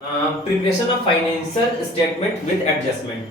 Preparation of financial statement with adjustment.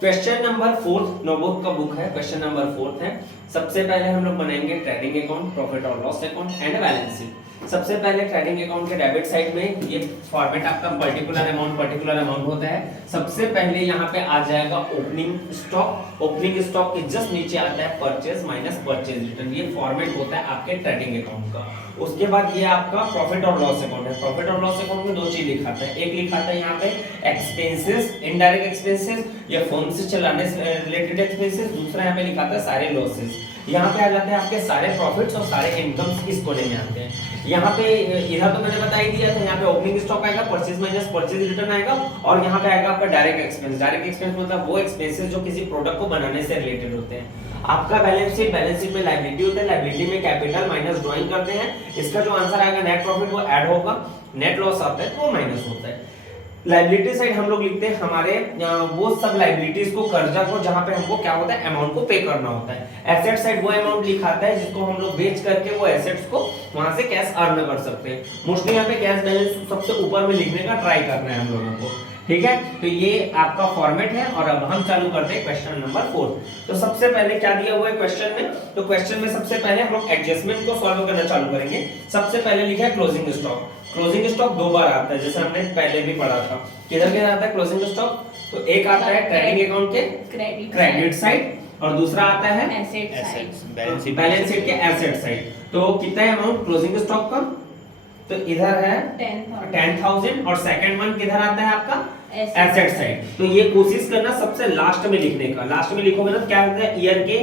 Question number 4 notebook का book है। Question number 4 है। सबसे पहले हम लोग बनाएंगे ट्रेडिंग अकाउंट, प्रॉफिट और loss account and balance sheet. सबसे पहले ट्रेडिंग अकाउंट के डेबिट साइड में ये फॉर्मेट आपका पर्टिकुलर अमाउंट होता है। सबसे पहले यहाँ पे आ जाएगा ओपनिंग स्टॉक। ओपनिंग स्टॉक के जस्ट नीचे आता है परचेज माइनस परचेज रिटर्न। ये फॉर्मेट होता है आपके ट्रेडिंग अकाउंट का। उसके बाद ये आपका प्रॉफिट और लॉस अकाउंट है। प्रॉफिट और लॉस अकाउंट में दो चीज लिखाता है। एक लिखाता है यहाँ पे एक्सपेंसेस, इनडायरेक्ट एक्सपेंसेस या फर्म से चलाने से रिलेटेड एक्सपेंसेस। दूसरा यहाँ पे लिखाता है सारे लॉसेस। यहाँ पे आ जाते हैं आपके सारे प्रॉफिट्स और सारे इनकम्स इस कोने में आते हैं। यहाँ पे इधर तो मैंने बता ही दिया था। यहाँ पे ओपनिंग स्टॉक आएगा, परचेज माइनस परचेज रिटर्न आएगा और यहाँ पे आएगा आपका डायरेक्ट एक्सपेंस। डायरेक्ट एक्सपेंस मतलब वो एक्सपेंसेस जो किसी प्रोडक्ट को बनाने से रिलेटेड होते हैं। आपका बैलेंस शीट में लायबिलिटी होता है। लायबिलिटी में कैपिटल माइनस ड्राइंग करते हैं। इसका जो आंसर आएगा नेट प्रॉफिट वो ऐड होगा, नेट लॉस आता है तो वो माइनस होता है। लायबिलिटी साइड हम लोग लिखते हैं हमारे वो सब लायबिलिटीज को, कर्जा को, जहां पे हमको क्या होता है अमाउंट को पे करना होता है। एसेट साइड वो अमाउंट लिखाता है जिसको हम लोग बेच करके वो एसेट्स को वहां से कैश अर्न कर सकते हैं। मोस्टली यहाँ पे कैश बैलेंस सबसे ऊपर में लिखने का ट्राई करना है हम लोगों को। ठीक है, तो ये आपका फॉर्मेट है और अब हम चालू करते हैं क्वेश्चन नंबर 4। तो सबसे पहले क्या दिया हुआ है क्वेश्चन में? तो क्वेश्चन में सबसे पहले हम लोग एडजस्टमेंट को सॉल्व करना चालू करेंगे। सबसे पहले लिखा है क्लोजिंग स्टॉक। क्लोजिंग स्टॉक दो बार आता है जैसे हमने पहले भी पढ़ा था। किधर किधर आता है क्लोजिंग स्टॉक? तो एक आता है ट्रेडिंग अकाउंट के क्रेडिट साइड और दूसरा आता है बैलेंस शीट के एसेट साइड। तो कितना है अमाउंट क्लोजिंग स्टॉक का? तो इधर है 10,000 और सेकंड वन किधर आता है आपका एसेट साइड। तो ये कोशिश करना सबसे लास्ट में लिखने का। लास्ट में लिखोगे ना क्या होता है ईयर के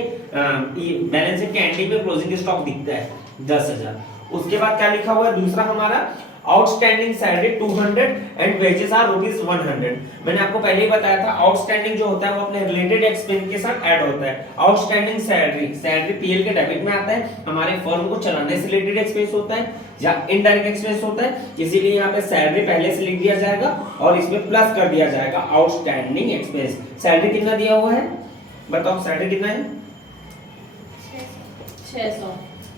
बैलेंस शीट के एंडिंग में क्लोजिंग स्टॉक दिखता है 10,000। उसके बाद क्या लिखा हुआ है दूसरा हमारा outstanding salary 200 and wages are ₹100। मैंने आपको पहले ही बताया था आउटस्टैंडिंग जो होता है वो अपने रिलेटेड एक्सपेंस के साथ ऐड होता है। आउटस्टैंडिंग सैलरी पीएल के डेबिट में आता है। हमारे फर्म को चलाने से रिलेटेड एक्सपेंस होता है या इनडायरेक्ट एक्सपेंस होता है, इसीलिए यहाँ पे सैलरी पहले से लिख दिया जाएगा और इसमें प्लस कर दिया जाएगा आउटस्टैंडिंग एक्सपेंस। सैलरी कितना दिया हुआ है बताओ? सैलरी कितना है?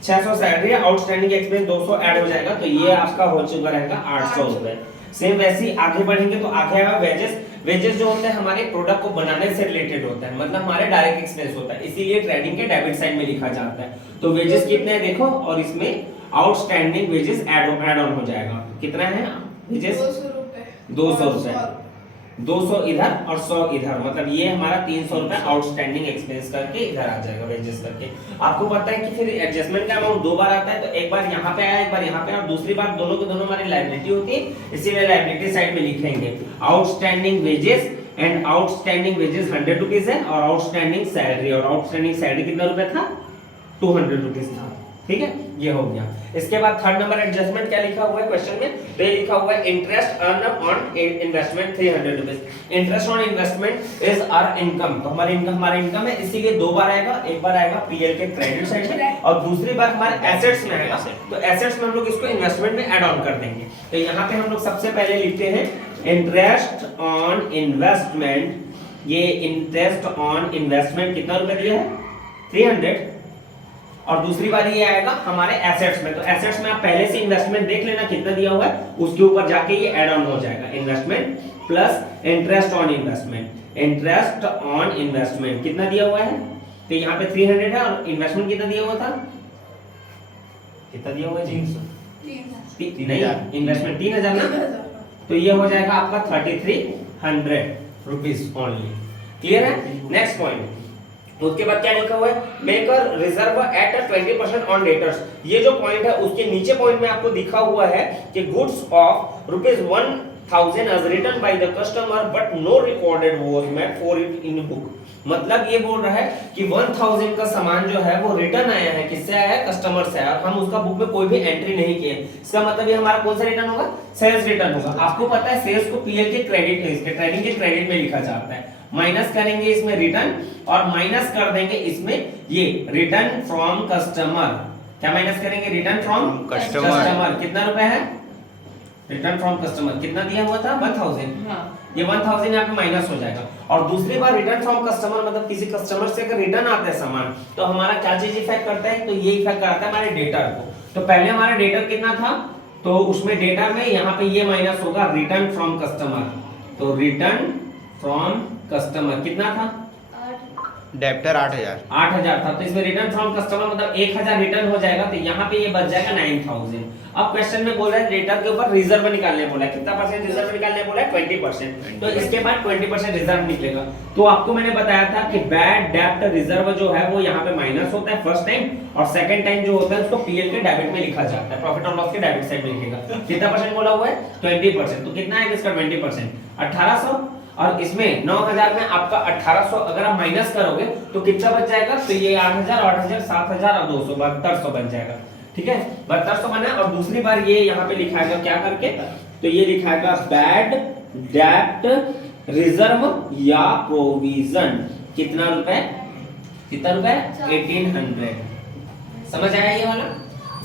600 सैलरी है। आउटस्टैंडिंग एक्सपेंस 200 ऐड हो जाएगा तो ये आपका हो चुका रहेगा 800 रुपए। सेम वैसे ही आगे बढ़ेंगे तो आगे आएगा वेजेस। वेजेस जो होते हैं हमारे प्रोडक्ट को बनाने से रिलेटेड होता है, मतलब हमारे डायरेक्ट एक्सपेंस होता है, इसीलिए ट्रेडिंग के डेबिट साइड में लिखा जाता है। तो वेजेस कितने हैं देखो और इसमें आउटस्टैंडिंग वेजेस ऐड ऑन हो जाएगा। कितना है वेजेस? 200 रुपए। 200 इधर और 100 इधर, मतलब ये हमारा 300 रुपए आउटस्टैंडिंग एक्सपेंस करके इधर आ जाएगा वेजेस करके। आपको पता है कि फिर एडजस्टमेंट का अमाउंट दो बार आता है, तो एक बार यहाँ पे आया एक बार यहाँ पे और दूसरी बार दोनों के दोनों हमारी लायबिलिटी होती है, इसीलिए लायबिलिटी साइड में लिखेंगे outstanding wages and outstanding wages 100 rupees है और आउटस्टैंडिंग सैलरी, और आउटस्टैंडिंग सैलरी कितना रुपए था? 200 रुपीस था। ठीक है, ये हो गया। इसके बाद थर्ड नंबर एडजस्टमेंट क्या लिखा हुआ है क्वेश्चन में? तो ये लिखा हुआ है interest earn on investment 300 rupees. Interest on investment is our income. तो हमारी इनकम है, इसीलिए दो बार आएगा। एक बार आएगा पीएल के क्रेडिट साइड में और दूसरी बार हमारे एसेट्स में आएगा। तो एसेट्स में हम लोग इसको इन्वेस्टमेंट में ऐड ऑन कर देंगे। तो यहाँ पे हम लोग सबसे पहले लिखते हैं इंटरेस्ट ऑन इन्वेस्टमेंट। ये इंटरेस्ट ऑन इन्वेस्टमेंट कितना रुपए दिया है? 300। और दूसरी बार ये आएगा हमारे एसेट्स में। तो एसेट्स में आप पहले से इन्वेस्टमेंट देख लेना कितना दिया हुआ है, उसके ऊपर जाके ये ऐड ऑन हो जाएगा investment plus interest on investment. Interest on investment कितना दिया हुआ है? तो यहाँ पे 300 है और इन्वेस्टमेंट कितना दिया हुआ था? कितना दिया हुआ है? 300 नहीं, इन्वेस्टमेंट 3000 ना, तो ये हो जाएगा आपका 3300 रुपीस ओनली। क्लियर है? Next point. उसके बाद क्या लिखा हुआ है? Make a reserve at 20% on debtors. ये जो पॉइंट है उसके नीचे पॉइंट में आपको दिखा हुआ है कि goods of ₹1000 as written by the customer but no recorded was made for it in book। मतलब ये बोल रहा है कि 1000 का सामान जो है वो रिटर्न आया है, किससे आया है? कस्टमर से, और हम उसका बुक में कोई भी एंट्री नहीं किए। इसका मतलब ये हमारा कौन सा रिटर्न होगा? सेल्स रिटर्न होगा। आपको पता है सेल्स को पीएल के क्रेडिट, इसके ट्रेडिंग के क्रेडिट में लिखा जाता है। माइनस करेंगे इसमें रिटर्न और माइनस कर देंगे इसमें ये रिटर्न फ्रॉम कस्टमर। क्या माइनस करेंगे? Return from customer. कितना रुपए है? रिटर्न फ्रॉम कस्टमर कितना दिया हुआ था? 1000। ये 1000 यहाँ पे माइनस हो जाएगा। और दूसरी बार रिटर्न फ्रॉम कस्टमर मतलब किसी कस्टमर से अगर रिटर्न आता है सामान तो हमारा क्या चीज इफेक्ट करता है? तो ये इफेक्ट करता है हमारे डेटर को। तो पहले हमारा डेटर कितना था? तो उसमें डेटा में यहाँ पे ये माइनस होगा रिटर्न फ्रॉम कस्टमर। तो रिटर्न फ्रॉम कस्टमर कितना था? डेप्टर 8,000 था। तो इसमें रिटर्न फ्रॉम कस्टमर मतलब 1,000 रिटर्न हो जाएगा, तो यहाँ पे ये बच जाएगा 9,000। अब क्वेश्चन में बोला है डेटा के ऊपर रिजर्व निकालने बोला है, कितना परसेंट रिजर्व निकालने बोला है? 20%। तो इसके बाद 20% रिजर्व निकलेगा। तो आपको मैंने बताया था कि बैड डेब्ट रिजर्व जो है वो यहाँ पे माइनस होता है फर्स्ट टाइम, और सेकंड टाइम जो होता है उसको पीएल के डेबिट में लिखा जाता है, प्रॉफिट और लॉस के डेबिट साइड में लिखेगा। कितना परसेंट बोला हुआ है? 20%। तो कितना है इसका 20%? 1800। और इसमें 9,000 में आपका 1800 अगर आप माइनस करोगे तो कितना बच जाएगा? तो ये 8,000, 8,000, 7,000 और 200, 7200 बन जाएगा। ठीक है, 7200 बना। और दूसरी बार ये यहाँ पे लिखाएगा क्या करके? तो ये लिखाएगा बैड डेब्ट रिजर्व या प्रोविजन। कितना रुपए? कितना रुपए? 1800। समझ आया ये वाला?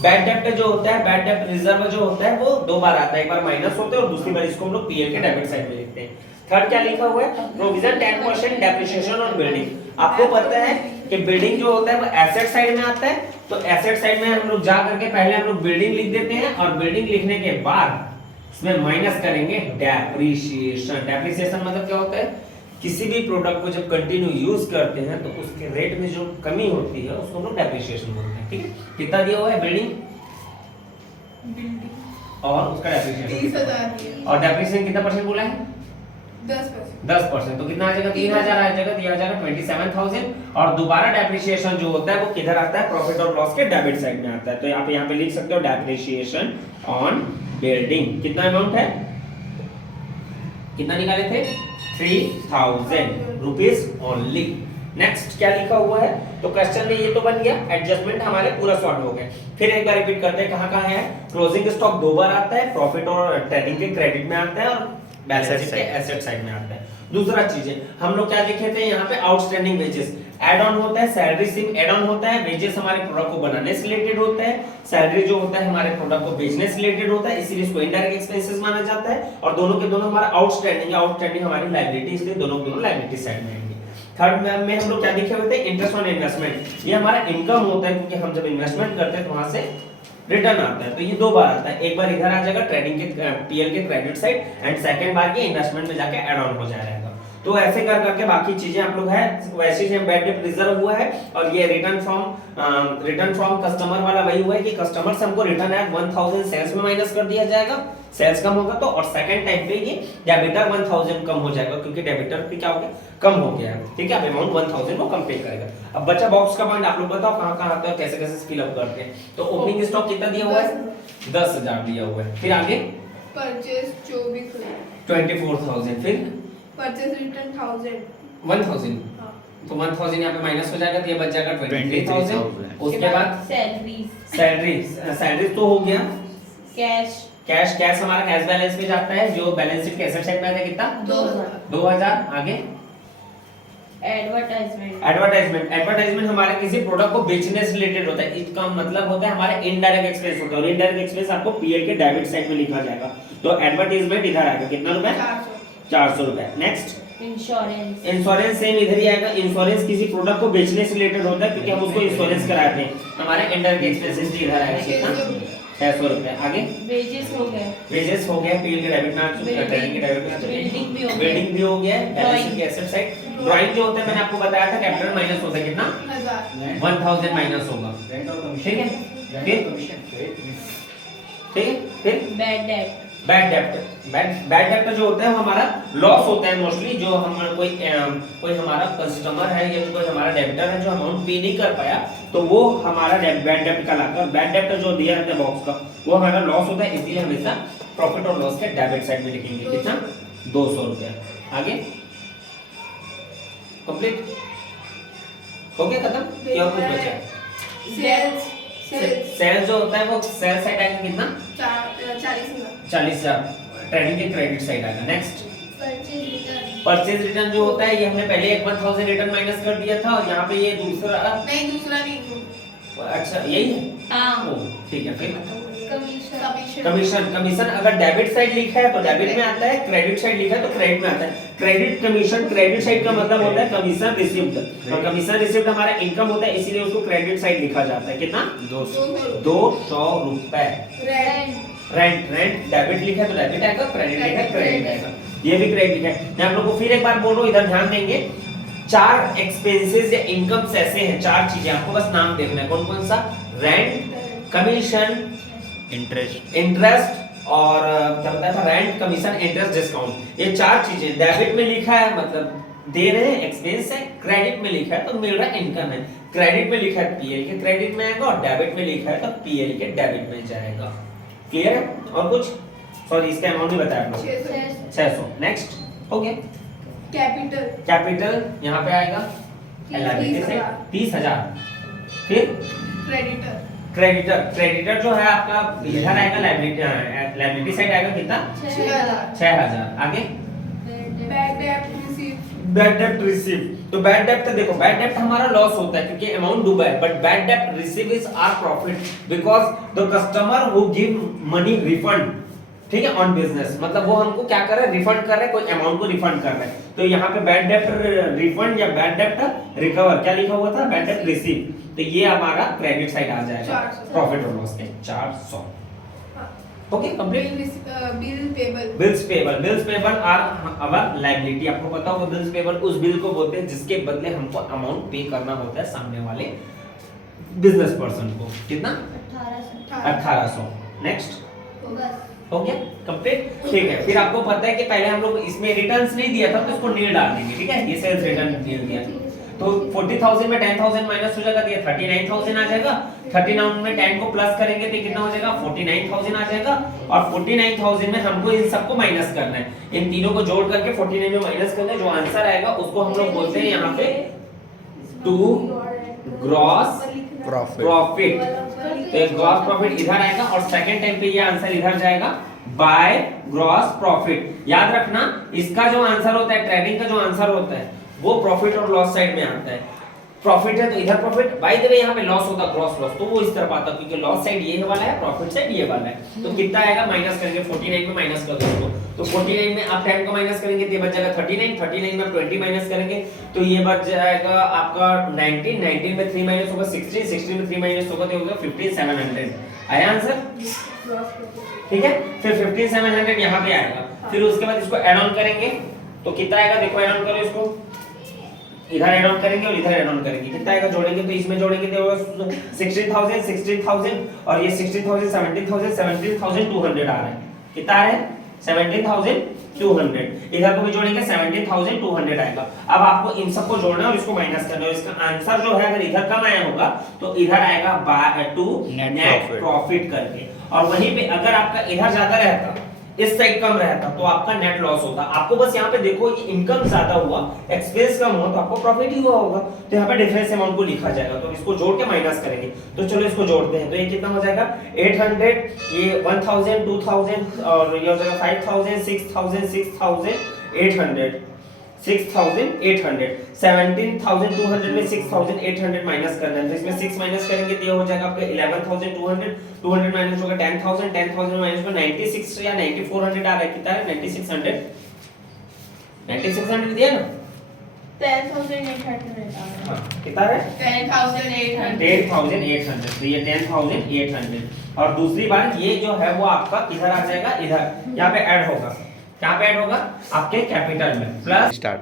बैड डेब्ट जो होता है, बैड डेब्ट रिजर्व जो होता है वो दो बार आता है, एक बार माइनस होते हैं और दूसरी बार इसको हम लोग पीएल के डेबिट साइड में लिखते हैं। थर्ड क्या लिखा हुआ है? Provision 10% depreciation on building. आपको पता है कि बिल्डिंग जो होता है वो एसेट साइड में आता है, तो एसेट साइड में हम लोग जा करके पहले हम लोग बिल्डिंग लिख देते हैं, और बिल्डिंग लिखने के बाद इसमें माइनस करेंगे डेप्रिसिएशन। डेप्रिसिएशन मतलब क्या होता है? किसी भी प्रोडक्ट को जब कंटिन्यू यूज करते हैं तो उसके रेट में जो कमी होती है उसको हम लोग डेप्रिसिएशन बोलते हैं। ठीक है, कितना दिया हुआ है? बिल्डिंग और उसका डेप्रिसिएशन 30,000 और डेप्रिसिएशन कितना परसेंट बोला है? 10%। तो कितना आ जाएगा? 3,000 आ जाएगा, तो ये आ जाएगा 27,000। और दोबारा डेप्रिसिएशन जो होता है वो किधर आता है? प्रॉफिट और लॉस के डेबिट साइड में आता है। तो यहाँ पे लिख सकते हो डेप्रिसिएशन ऑन बिल्डिंग। कितना अमाउंट है? कितना निकाले थे? 3,000 रुपीज ओनली। नेक्स्ट क्या लिखा हुआ है? तो क्वेश्चन में ये तो बन गया, एडजस्टमेंट हमारे पूरा सॉल्व हो गए। फिर एक बार रिपीट करते हैं, कहाँ है? क्लोजिंग स्टॉक दो बार आता है, प्रॉफिट और ट्रेडिंग के क्रेडिट में आता है, और बैलेंस शीट के एसेट साइड में आता है। दूसरा चीज है, हम लोग क्या देखे थे यहाँ पे? आउटस्टैंडिंग वेजेस ऐड ऑन होता है, सैलरी सिर्फ ऐड ऑन होता है, वेजेस हमारे प्रोडक्ट को बनाने से रिलेटेड होता है, सैलरी जो होता है हमारे प्रोडक्ट को बेचने से रिलेटेड होता है, इसीलिए इसको इनडायरेक्ट एक्सपेंसेस माना जाता है। और दोनों के दोनों हमारा आउटस्टैंडिंग हमारी लायबिलिटी, इसलिए दोनों के दोनों लायबिलिटी साइड में आएंगे। थर्ड में हम लोग क्या देखे हुए थे? Interest on investment. ये हमारा इनकम होता है, क्योंकि हम जब इन्वेस्टमेंट करते हैं तो वहां से रिटर्न आता है। तो ये दो बार आता है, एक बार इधर आ जाएगा ट्रेडिंग के पीएल के क्रेडिट साइड, एंड सेकंड बार ये इन्वेस्टमेंट में जाके ऐड ऑन हो जाएगा। तो ऐसे कर करके बाकी चीजें आप लोग है वैसे ही बैड डेब्ट रिजर्व हुआ है, और ये रिटर्न फ्रॉम कस्टमर वाला वही हुआ है कि कस्टमर से हमको रिटर्न एट 1000 सेल्स में माइनस कर दिया जाएगा, सेल्स कम होगा तो, और सेकंड टाइम पे ये डेबिटर 1000 कम हो जाएगा, क्योंकि डेबिटर पे क्या हो गया? कम हो गया है। ठीक है, अब अमाउंट 1000 को कम पे करेगा। अब बचा बॉक्स का पॉइंट, आप लोग बताओ कहां कहां आता है, कैसे कैसे फिल अप करते हैं। तो ओपनिंग स्टॉक कितना दिया हुआ है? 10,000 दिया हुआ है। फिर आगे परचेज 24,000, 24,000। फिर परचेज रिटर्न 1000, 1000। तो 1000 यहाँ पे माइनस हो जाएगा, तो ये बच जाएगा 23,000। उसके बाद सैलरी तो हो गया। कैश हमारा कैश बैलेंस में जाता है, जो बैलेंस शीट के एसेट साइड में आता है, कितना? 2,000। आगे एडवर्टाइजमेंट हमारे किसी प्रोडक्ट को बेचने से रिलेटेड होता है, इसका मतलब होता है हमारे इनडायरेक्ट एक्सपेंस होता है, और इनडायरेक्ट एक्सपेंस आपको पीएल के डेबिट साइड में लिखा जाएगा। तो एडवर्टाइजमेंट इधर आएगा, कितना रुपए? 400 रुपए। नेक्स्ट इंश्योरेंस सेम इधर ही आएगा। इंश्योरेंस किसी प्रोडक्ट को बेचने से रिलेटेड होता है, क्योंकि हम उसको इंश्योरेंस कराते हैं, हमारे इनडायरेक्ट एक्सपेंसेस इधर आएगा, कितना? 600 रुपए। आगे वेजेस हो गया पीएल के डेबिट में, ट्रेडिंग के डेबिट में, बिल्डिंग भी हो गया, बैलेंस के एसेट साइड। ड्राइंग जो होता है मैंने आपको बताया था कैपिटल माइनस होता है, कितना? 1000 माइनस होगा। ठीक है, फिर बैड डेब्ट जो होता है वो हमारा लॉस होता है मोस्टली, जो हम कोई हमारा कस्टमर है या कोई हमारा डेबिटर है जो अमाउंट पे नहीं कर पाया, तो वो हमारा बैड डेब्ट कहलाता है। बैड डेब्ट जो दिया रहता है बॉक्स का, वो हमारा लॉस होता है, इसलिए हमेशा प्रॉफिट और लॉस के डेबिट साइड में लिखेंगे, कितना? 200 रुपया। आगे कंप्लीट हो गया, खत्म या कुछ बचा? सेल्स जो होता है वो सेल्स साइड आएगा, कितना? 40,000। ट्रेडिंग के क्रेडिट साइड आएगा। नेक्स्ट परचेज रिटर्न जो होता है, ये हमने पहले 1000 रिटर्न माइनस कर दिया था, और यहाँ पे ये दूसरा नहीं। अच्छा यही है, हाँ ठीक है। फिर कमीशन अगर डेबिट साइड लिखा है तो डेबिट में आता है, क्रेडिट साइड लिखा है तो क्रेडिट में आता है। क्रेडिट कमीशन, क्रेडिट साइड का मतलब होता है कमीशन रिसीव्ड, और कमीशन रिसीव्ड हमारा इनकम होता है, इसीलिए उसको क्रेडिट साइड लिखा जाता है। कितना? 200 रुपए। रेंट डेबिट लिखा है तो डेबिट आएगा, क्रेडिट लिखा है क्रेडिट आएगा, ये भी क्रेडिट लिखा है। मैं आप लोगों को फिर एक बार बोल रहा हूँ, इधर ध्यान देंगे। 4 एक्सपेंसेस या इनकम्स ऐसे हैं, 4 चीजें आपको बस नाम देखना है, कौन कौन सा? रेंट, कमीशन, इंटरेस्ट और क्या बताया था? रेंट, कमीशन, इंटरेस्ट, डिस्काउंट, ये 4 चीजें डेबिट में लिखा है मतलब दे रहे हैं, एक्सपेंस है। क्रेडिट में लिखा है तो मिल रहा है, इनकम है। क्रेडिट में लिखा है पीएल के क्रेडिट में आएगा, और डेबिट में लिखा है तो पीएल के डेबिट में जाएगा। क्लियर है? और कुछ? सॉरी, इसका अमाउंट नहीं बताया आप लोग। 600। नेक्स्ट हो गया। कैपिटल यहाँ पे आएगा लायबिलिटी से 30,000। फिर क्रेडिटर जो है आपका इधर आएगा, लायबिलिटी साइड आएगा कितना? 6,000। आगे बैड डेप्ट रिसीव। तो बैड डेप्ट देखो, बैड डेप्ट हमारा लॉस होता है क्योंकि अमाउंट डूबा है, बट बैड डेप्ट receive is our profit because the customer who give money refund, ठीक है, ऑन बिजनेस, मतलब वो हमको क्या कर रहा है? रिफंड कर रहा है, कोई अमाउंट को रिफंड कर रहा है। तो यहाँ पे बैड डेप्ट रिफंड या बैड डेप्ट रिकवर क्या लिखा हुआ था? बैड डेप्ट रिसीव। तो ये हमारा क्रेडिट साइड आ जाएगा, प्रॉफिट और लॉस के 400। Okay, complete. Bills payable are our liability. आपको पता होगा बिल्स पेबल उस बिल को बोलते हैं जिसके बदले हमको अमाउंट पे करना होता है सामने वाले बिजनेस पर्सन को। कितना? 1800। नेक्स्ट हो गया, कंप्लीट। ठीक है, फिर आपको पता है कि पहले हम लोग इसमें रिटर्न्स नहीं दिया था तो इसको नील डाल देंगे, ठीक है। ये सेल्स रिटर्न नील दिया तो 40,000 में 10,000 माइनस हो जाएगा, तो ये 39,000 आ जाएगा। 39 में 10 को प्लस करेंगे तो कितना हो जाएगा? 49,000 आ जाएगा। और 49,000 में हमको इन सबको माइनस करना है, इन तीनों को जोड़ करके 49 में माइनस करना है। जो आंसर आएगा उसको हम लोग बोलते हैं यहाँ पे टू ग्रॉस प्रॉफिट। तो ग्रॉस प्रॉफिट इधर आएगा और सेकंड टाइम पे ये आंसर इधर जाएगा बाय ग्रॉस प्रॉफिट। याद रखना, इसका जो आंसर होता है, ट्रेडिंग का जो आंसर होता है वो प्रॉफिट और लॉस साइड में आता है। प्रॉफिट है तो इधर प्रॉफिट, बाय द वे यहाँ पे लॉस होता, ग्रॉस लॉस, तो वो इस तरफ आता क्योंकि लॉस साइड ये वाला है, प्रॉफिट साइड ये वाला है। तो कितना आएगा? माइनस करेंगे 49 में, माइनस कर दो तो 49 में आप 10 को माइनस करेंगे तो ये बच जाएगा 39 में 20 माइनस करेंगे तो ये बच जाएगा आपका 19 में 3 माइनस होगा 16 में 3 माइनस होगा तो होगा 15,700। आया आंसर? ठीक है, फिर 15,700 यहाँ पे आएगा। फिर उसके बाद इसको ऐड ऑन करेंगे तो कितना आएगा? देखो ऐड ऑन करो इसको, इधर ऐड ऑन करेंगे और इधर ऐड ऑन करेंगे, कितना आएगा? जोड़ेंगे तो इसमें जोड़ेंगे तो होगा 16,000 और ये 16,000 17,200 आ रहा है। कितना आ रहा है? 17,200। इधर को भी जोड़ेंगे 17,200 आएगा। अब आपको इन सबको जोड़ना है और इसको माइनस करना है। इसका आंसर जो है अगर इधर कम आया होगा तो इधर आएगा टू नेट प्रॉफिट करके, और वहीं पे अगर आपका इधर ज्यादा रहता, इस साइड कम रहता तो आपका नेट लॉस होता। आपको बस यहाँ पे देखो ये इनकम ज्यादा हुआ, एक्सपेंस कम हुआ तो आपको प्रॉफिट ही हुआ होगा, तो यहाँ पे डिफरेंस अमाउंट को लिखा जाएगा। तो इसको जोड़ के माइनस करेंगे, तो चलो इसको जोड़ते हैं। तो ये कितना हो जाएगा? 800, ये 1000, 2000 और ये हो जाएगा 5000, 6000, 6800, 6,800, 17,200 में 6,800 माइनस करना है। तो इसमें 6 माइनस करेंगे तो ये हो जाएगा आपका 11,200, 200 माइनस होगा 10,000, 10,000 माइनस में 96 या 9,400 आ रहा है। कितना है? 9600, 9600 दिया ना? 10,800 हाँ, कितना है? 10,800, 10,800। तो ये 10,800 और दूसरी बार ये जो है वो आपका इधर आ जाएगा, इधर यहाँ पे ऐड होगा। क्या पे ऐड होगा? आपके कैपिटल में प्लस स्टार्ट।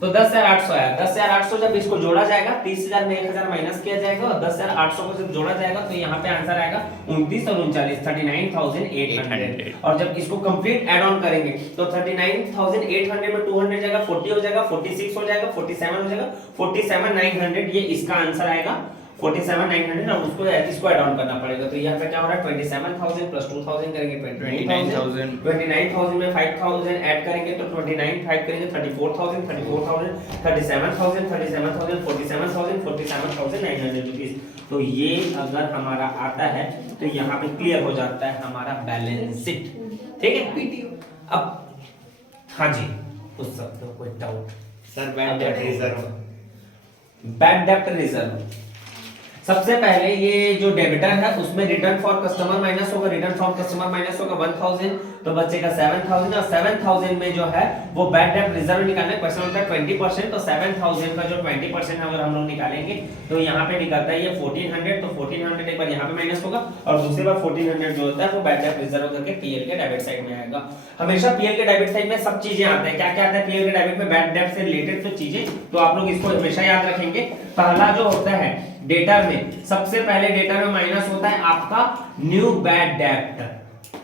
तो 10,800 आया। 10,800 जब इसको जोड़ा जाएगा 30,000 में 1,000 माइनस किया जाएगा और 10,800 को जब जोड़ा जाएगा तो यहाँ पे आंसर आएगा 29 और 39, 39,800। और जब इसको कंप्लीट ऐड ऑन करेंगे तो 39,800 में 200 जाएगा, 40 हो जाएगा, 46 हो जाएगा, 47 हो जाएगा, 47,900 ये इसका आंसर आएगा। 47,900 और उसको इसको ऐड ऑन करना पड़ेगा। तो यहाँ पे क्या हो रहा है? 27,000 प्लस 2,000 करेंगे 29,000, 29,000 में 5,000 ऐड करेंगे तो 29, 5 करेंगे 34,000, 37,000, 47,000, 47,000, 47,900 रुपीस। तो ये अगर हमारा आता है तो यहाँ पे क्लियर हो जाता है हमारा बैलेंस शीट। ठीक है, अब हाँ जी, उस सब तो कोई doubt? Sir bad debt reserve. Bad डेप्ट रिजर्व सबसे पहले ये जो डेबिटर है उसमें रिटर्न फॉर कस्टमर माइनस होगा, रिटर्न फ्रॉम कस्टमर माइनस होगा 1000, तो बचेगा 7000 और 7000 में जो है वो बैड डेब्ट रिजर्व निकालना है। क्वेश्चन होता है 20%, तो 7000 का जो 20% अगर हम लोग निकालेंगे तो यहाँ पे निकलता है ये 1400, तो 1400 एक बार यहाँ पे माइनस होगा और दूसरी बार 1400 जो होता है वो बैड डेब्ट रिजर्व करके पीएल के डेबिट साइड में आएगा। हमेशा पीएल के डेबिट साइड में सब चीजें आते हैं। क्या क्या आता है पीएल के डेबिट में? बैड डेब्ट से रिलेटेड तो चीजें, तो आप लोग इसको हमेशा याद रखेंगे। पहला जो होता है डेटर में, सबसे पहले डेटर में माइनस होता है आपका न्यू बैड डेब्ट,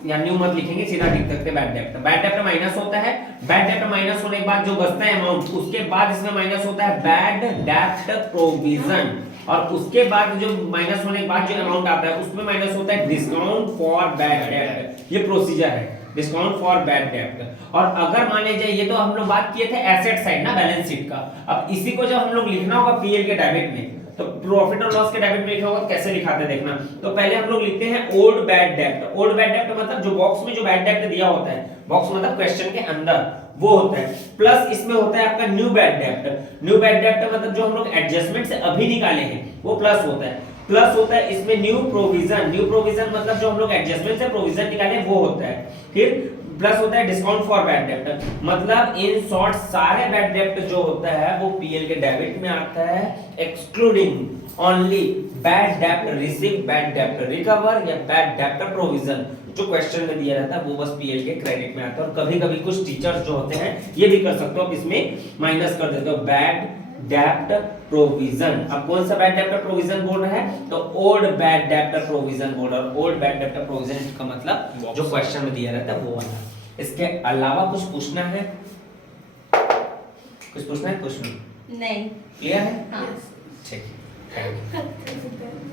या न्यू मत लिखेंगे, सीधा लिख सकते हैं बैड डेब्ट। बैड डेब्ट माइनस होता है, बैड डेब्ट माइनस होने के बाद जो बचता है अमाउंट, उसके बाद इसमें माइनस होता है बैड डेब्ट प्रोविजन, और उसके बाद जो माइनस होने के बाद जो अमाउंट आता है उसमें माइनस होता है डिस्काउंट फॉर बैड डेब्ट। ये प्रोसीजर है, डिस्काउंट फॉर बैड डेब्ट। और अगर मान लीजिए, ये तो हम लोग बात किए थे एसेट साइड ना, बैलेंस शीट का, अब इसी को जब हम लोग लिखना होगा पीएल के डेबिट में, तो प्रॉफिट और लॉस के डेबिट में लिखा होगा, कैसे लिखाते देखना। तो पहले हम लोग लिखते हैं ओल्ड बैड डेब्ट। ओल्ड बैड डेब्ट मतलब जो बॉक्स में जो बैड डेब्ट दिया होता है, बॉक्स मतलब क्वेश्चन के अंदर, वो होता है, प्लस इसमें होता है आपका न्यू बैड डेब्ट। न्यू बैड डेब्ट मतलब जो हम लोग एडजस्टमेंट से अभी निकाले हैं वो प्लस होता है। प्लस होता है इसमें न्यू प्रोविजन। न्यू प्रोविजन मतलब जो हम लोग एडजस्टमेंट से प्रोविजन निकाले वो होता है। फिर प्लस होता है डिस्काउंट फॉर बैड डेब्ट, मतलब इन शॉर्ट सारे बैड डेब्ट जो होता है वो पीएल के डेबिट में आता है, एक्सक्लूडिंग ओनली बैड डेब्ट रिसीव, बैड डेब्ट रिकवर या बैड डेब्ट प्रोविजन। जो क्वेश्चन में दिया रहता है वो बस पीएल के क्रेडिट में आता है। और कभी-कभी कुछ टीचर्स जो होते हैं ये भी कर सकते हो, आप इसमें माइनस कर देते हो बैड डेब्ट प्रोविजन। अब कौन सा बैड डेब्ट प्रोविजन बोल रहा है? तो ओल्ड बैड डेब्ट प्रोविजन बोल रहा है। ओल्ड बैड डेब्ट प्रोविजन का मतलब जो क्वेश्चन में दिया रहता है वो वाला। इसके अलावा कुछ पूछना है? कुछ पूछना है? कुछ नहीं। नहीं। क्लियर है? हाँ। ठीक है।